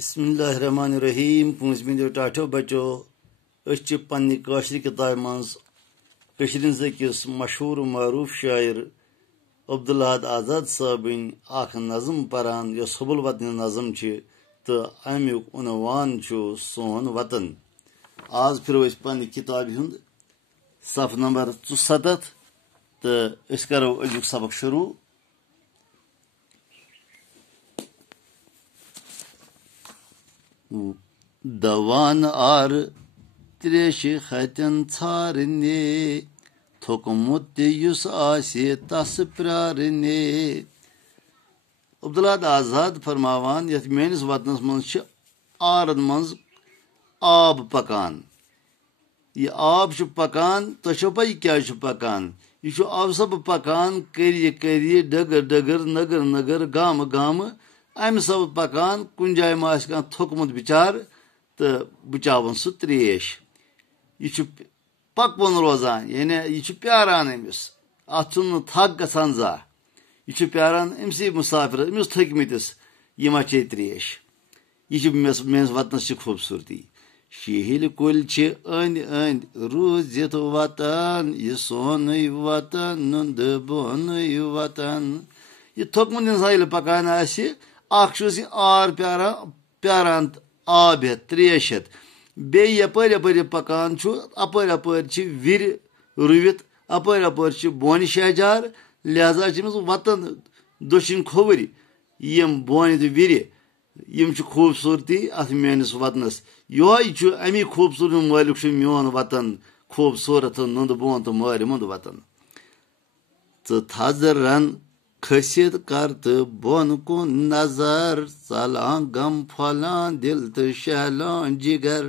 बिस्मिल्लाहिर्रहमानिर्रहीम पूंसमिंदो टाठो बचो अस पन्नी काशर किताब मज अकिस मशहूर मरूफ शायर अब्दुल्लाह आजाद साहबिन अख नज़म परान यस हुबुल वतन नज़म तो अमुक उनवान सोन वतन। आज फिरो पन्नी किताब हुंद सफ नंबर 74 तो अस करो अजुक सबक शुरू। दवान आर त्रेश खतन छारने थोकमुत युस आसे तस प्रारने। अब्दुल्लाह आजाद फरमावान यथ मेनिस वतनस मज आरन मज आब पकान। यह आब पकान तो पी क्या पकान यह अब सब पकान करिए करिए डगर डगर नगर नगर गाम गाम अम सब पकान कुन जाय मा थोकमुत बिचार तो बचावन सह त्रेश। यह पकवन रोजान यानी यह प्यारान अमिस अत थक गसान जा यह प्यारान अमसी मुसाफिर अमिस थकमिस यह मा चे त्रेश। यह मेस वतनस खूबसूरती शीहिल कुल अंद अंद रूजित वतन यह सोन वतन नुंद बोन वतन। यह थोकमुत इंसान पकान आर प्यारान आब हेत त्रेश हेत बे यपर यपर पकान अपर अपर विर रुवित अपर अपर बोन शहजार लिहाजा वतन दोशिन खोवर यम बोन तो विर यम खूबसूरती अत मेनिस वतनस यह अमी खूबसूरत मालिक मोन वतन खूबसूरत नुंद बोन तो मार मुंद वतन। तो थजर रन खसित कर तो बोन कुन नजर चलान गम फलान दिल तो शहलान जिगर।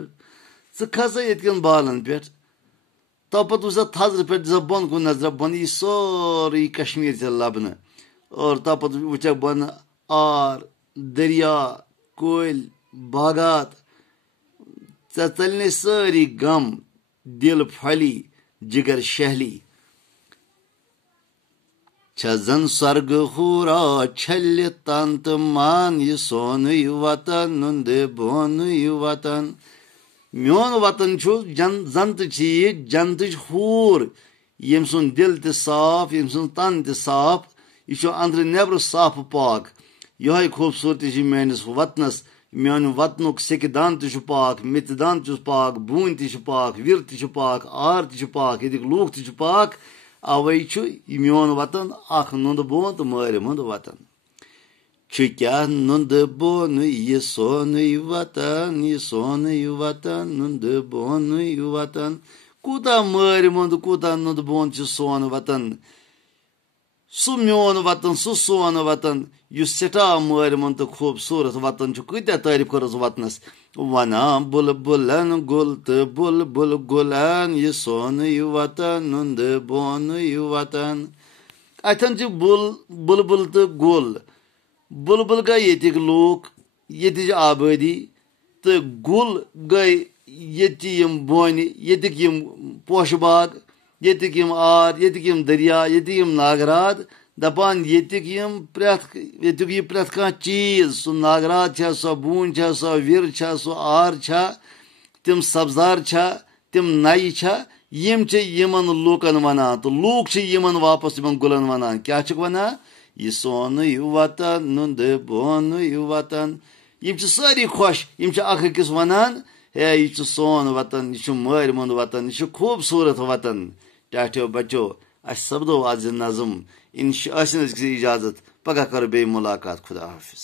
खसा ये बालन पे तप थजर पे बोन कुन नजर बोन यह सोरी कश्मीर से लबन और तप वुच बोन आर दरिया कोल बागात चलने सारी गम दिल फली जिगर शहली। छजन स्वर्ग हूरा छल तंत मान यह सोन वतन नुंद बोन वतन। मोन वतन जंत जंत हूर यम सुन दिल तो साफ यम सुन तन तो साफ यह अंदर नबर साफ पाक। यह खूबसूरती मेनिस वतनस मेन वतनुक सिक दान तो पाक मित दान तो पाक बून तो पाक विर तो पाक आर तो पाक यदिक लूक तो पाक अवे मोन वतन अख नुंद बोन तो मार मुंद वतन। क्या नुंद बोन यह सोन वतन यह सोन वतन नुंद बोन वतन। कूता मार मुंद कूता नुंद बोन सोन वतन सह मोन वतन सह सोन वतन यह सठा मार मुंद तो खूबसूरत वतन कत्या तारीफ कर वतनस। वना बुल बुलन गुल तो बुल बुल गुलन यह सोन वतन नुंद बोन वतन। अतन बुल बुलबुल तो गुल बुलबुल गई ये लूक ये आबादी तो गुल गई ये बोन ये पोश बाग ये आर ये दरिया ये नागरात दपान ये प्रथ कह चीज सह नागरात सह बून सह विर सह आर तिम सब्जार तिम नई यमन लूकन वनान तो लूक यमन वापस यमन गुलन वनान क्या वना यह सोन वतन नुंद बोन वतन। यम सारी खुश यम अकिस वनान है यह सोन वतन यह मार मुंद वतन यह खूबसूरत वतन। टाठो बचो अस सपदो आज नज़म इन इजाजत पगह कर बे मुलाकात खुदा हाफिज।